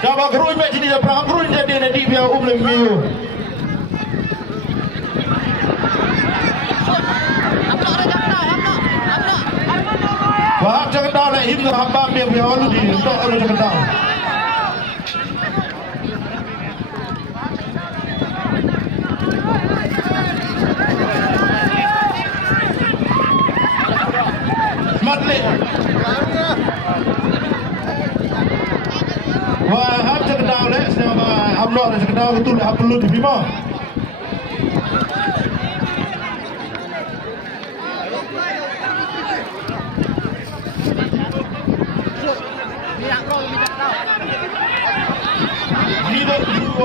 Siapa keruin mek sini perang keruin jadi nanti biar lemiu. Wah, jangan dah nak him hamba biar lu di untuk lu jangan dah. Matlik. Wah, hab jangan dah leh, siapa hamlo jangan dah betul hab perlu di bima.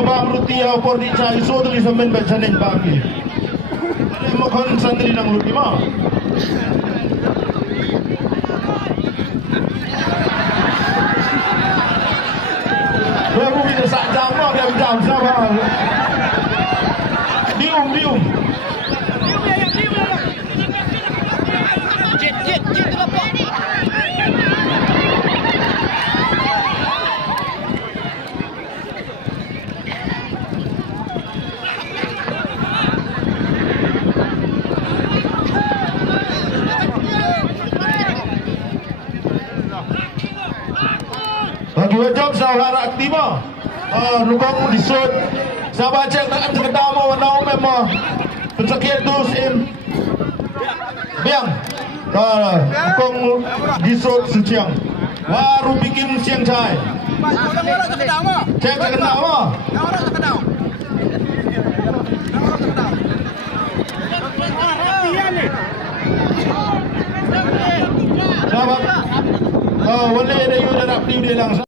Bang ruti apa di cai so tu lisamen baca nen bagi. Ada makan santri nang ruti mah. Baru bisa sak jam lah dia jam sama. Dium. Jet tu apa? Dua jam saya aktiva. Nukang disut. Saya baca nak sekedar mau nau memang pencakit dus im. Biang. Nukang disut seciang. Baru bikin siang cai. Cek sekedar mah. Sahabat. Wala ada yang dah aktif dia langsung.